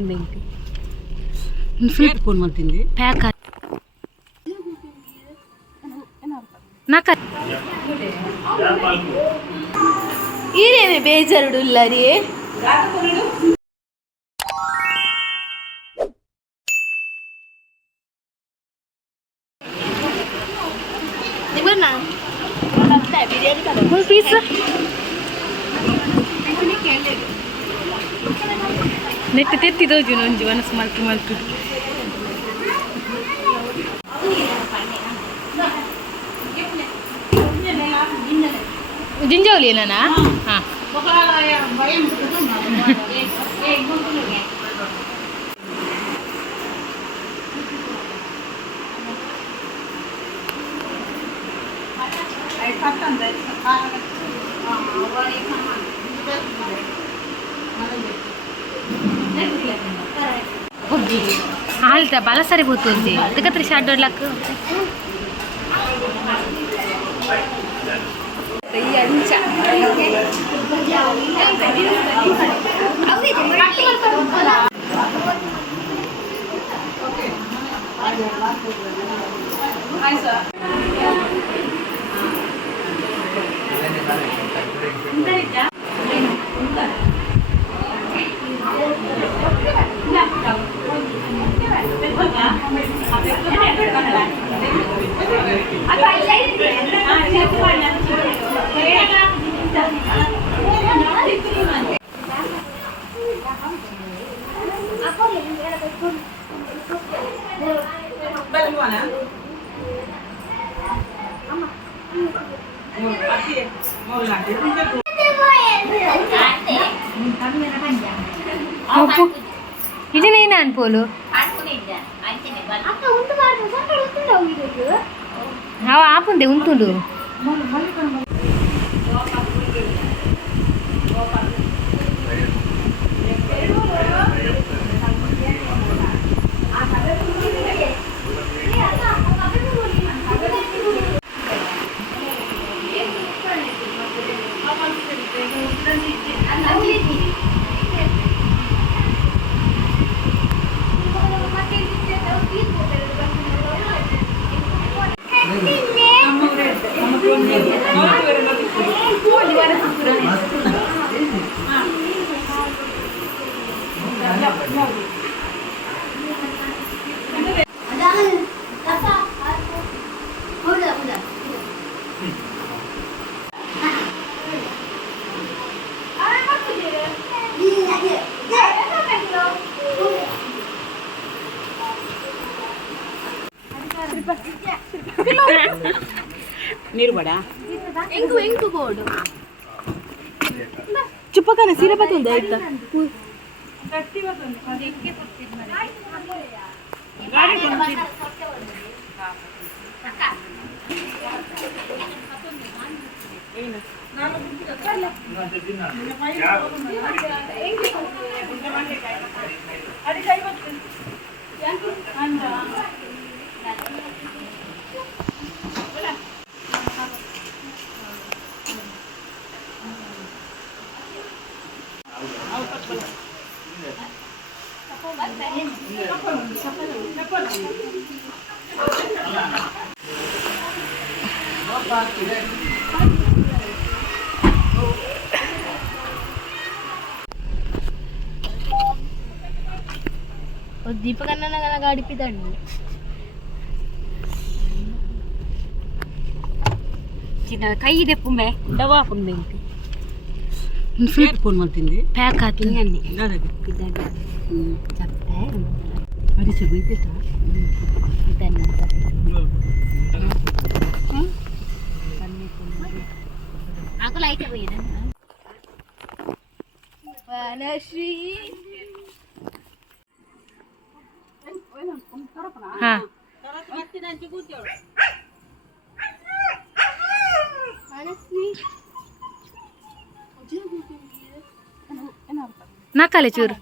ಆಪುಂಡು ಫೋನ್ ಮಾಡ್ತೀನಿ ಪ್ಯಾಕ್ ನಾಕ ಈರೇನೆ ಬೇಜಾರುಡುಲ್ಲ ರೀ ಪೀಸ್ ನೆಟ್ಟು ತೆತ್ತಿದೋಜು ನೊಂಜು ಮನಸ್ಸು ಮಲ್ತು ಮಲ್ತು ಜಿಂಜಾವಲಿ ಏನಾ ಹಾಂ ಹಾಲ್ತ ಬಾಲ ಸರಿ ಹೋಗ್ತದೆ ಅದಕ್ಕೆ ಶಾರ್ಟ್ ಹೊಡ್ಲಕ್ಕ ఇది నేను అనుకోలు అవ ఆపుండే ఉంటుండు ನೀರು ಬೇಡ ಎಂಕು ಬೋರ್ಡು ಚುಪ್ಪಕನ ಸೀರೆ ಬತ್ತೊಂದು ಆಯ್ತಾ ದೀಪಕನ್ನ ಗಾಡಿಪಿದ್ದಾಳೆ ಕೈ ಇದೆ ಪುಂಬೆ ಡವಾ ಪುಂಬೆ ಫೋನ್ ಮಾಡ್ತೀನಿ ಪ್ಯಾಕ್ ಹಾತೀನಿ ಅನ್ನಿ ಚಪ್ಪೆ ಅಡಿಸಿ ಬೈತ ಆಕಲ ಐತೆ ಬೈದ ವನಶ್ರೀ ಹಾಂ ನಾಕಾಲೆ ಚೂರು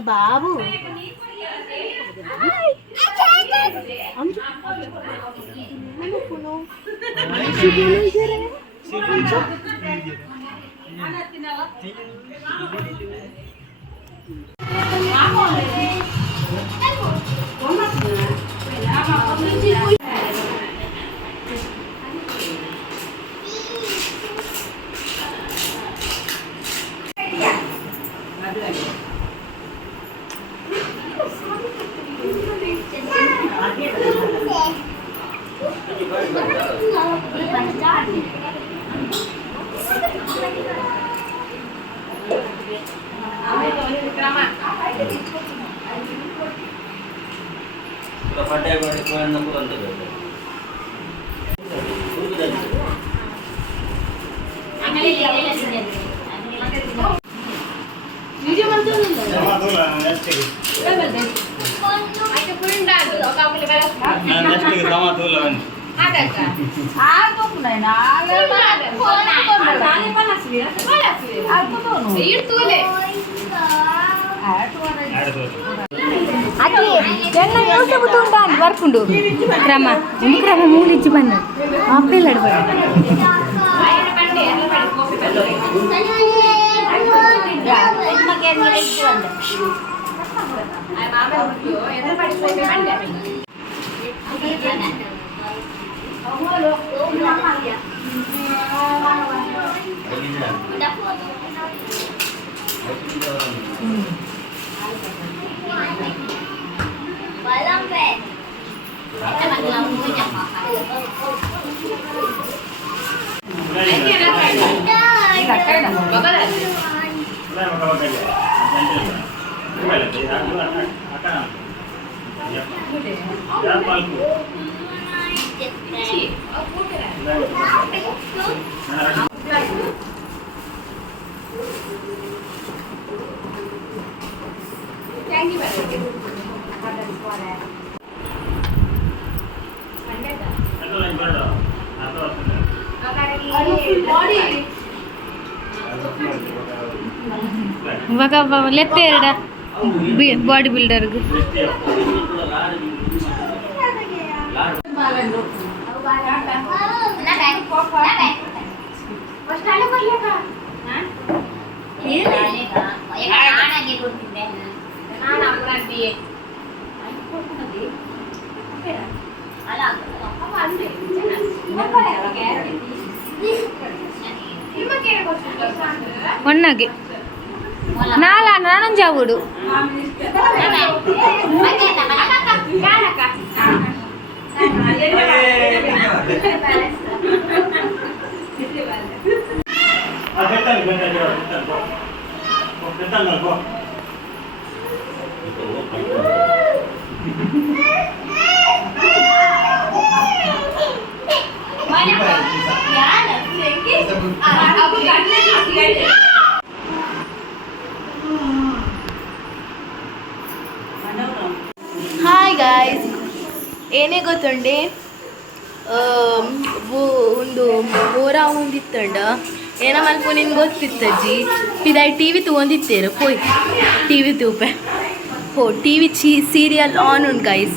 బాబు ಬರ್ಕೊಂಡು ಕ್ರಮ ಕ್ರಮ ಮೂಲಿಚ್ಚಿ ಬಂದ ಆಪೇಲಾಡು ಇವಾಗ ಲೆಕ್ಕ ಎರಡ ಬಾಡಿ ಬಿಲ್ಡರ್ಗೆ ಒಣ್ಣಗೆ ನಾನಂಜಾವುಡು ಹಾಯ್ ಗಾಯ್ಸ್, ಏನೇ ಗೊತ್ತುಂಡೆ ಒಂದು ಬೋರ ಒಂದಿತ್ತಂಡ ಏನ ಮಲ್ಪ ನಿನ್ಗೆ ಗೊತ್ತಿತ್ತಜ್ಜಿ ಪಿದಾಯಿ ಟಿ ವಿ ತಗೊಂಡಿತ್ತೇರು ಪೋಯ್ ಟಿ ವಿ ತೂಪೆ ಹೋ ಟಿ ವಿ ಸೀರಿಯಲ್ ಆನ್ ಉಂಡು ಗೈಸ್.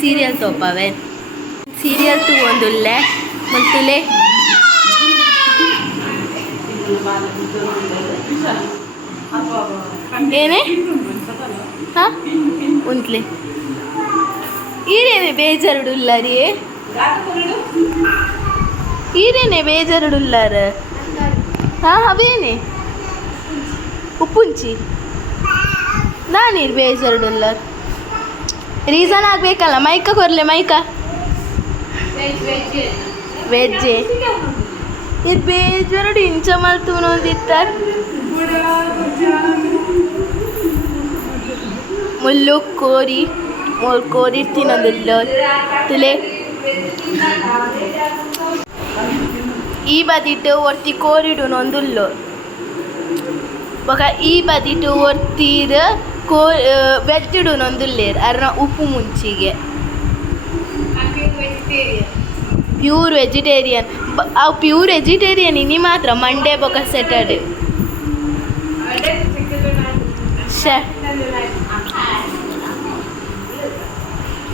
ಸೀರಿಯಲ್ ತೋಪವೆ ಸೀರಿಯಲ್ ತಗೊಂಡುಲ್ಲೆ ಮತ್ತುಲೆ ಏನೇ ಹಾಂ ಉಂತ್ಲೆ ಈರೇನೆ ಬೇಜಾರುಡುಲ್ಲಾರಿ ಈರೇನೆ ಬೇಜಾರುಡುಲ್ಲಾರ ಹಾಂ ಅವೇನೆ ಉಪ್ಪುಂಚಿ ನಾನೀರು ಬೇಜಾರುಡುಲ್ಲಾರ ರೀಸನ್ ಆಗಬೇಕಲ್ಲ. ಮೈಕ ಕೊರ್ಲೆ ಮೈಕ ವೆಜ್ಜೆ ಇದು ಬೇಜಾರುಡು ಇಂಚ ಮಲ್ತು ನೋದಿತ್ತಾರ ಮುಲ್ಲು ಕೋರಿ ಕೋರಿ ತಿನ್ನೋದಿಲ್ಲ ತುಲೆ ಈ ಬದಿಟ್ಟು ಒರ್ತಿ ಕೋರಿಡು ನೊಂದುಲ್ಲು ಬೊಕ ಈ ಬದಿಟು ಒರ್ತೀರ್ ವೆಜ್ಜುಡು ನೊಂದುಲ್ಲೇರ್ ಅರ್ನ ಉಪ್ಪು ಮುಂಚಿಗೆ ಪ್ಯೂರ್ ವೆಜಿಟೇರಿಯನ್ ಅವು ಪ್ಯೂರ್ ವೆಜಿಟೇರಿಯನ್ ಇನಿ ಮಾತ್ರ ಮಂಡೇ ಬೊಕ ಸ್ಯಾಟರ್ಡೆ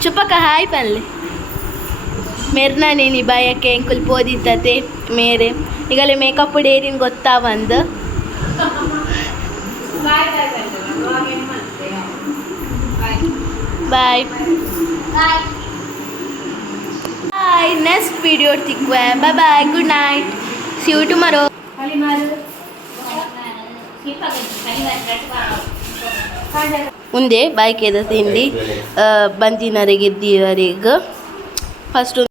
ಚುಪ್ಪಕ್ಕ ಹಾಯ್ ಪಲ್ಲೆ ಮೆರ್ನ ನೀನಿ ಬಾಯಕ್ಕೆ ಎಂಕುಲ್ ಪೋದಿತ್ತತೆ ಮೇರೆ ಈಗಲೇ ಮೇಕಪ್ ಡೇರಿನ ಗೊತ್ತಾ ಬಂದು ಬಾಯ್ ಬಾಯ್ ನೆಕ್ಸ್ಟ್ ವಿಡಿಯೋ ತಿಕ್ವೆ bye bye good night see you tomorrow ಮುಂದೆ ಬಾಯ್ಕೆದ ತಿಂಡಿ ಬಂದಿನವರಿಗೆ ಫಸ್ಟ್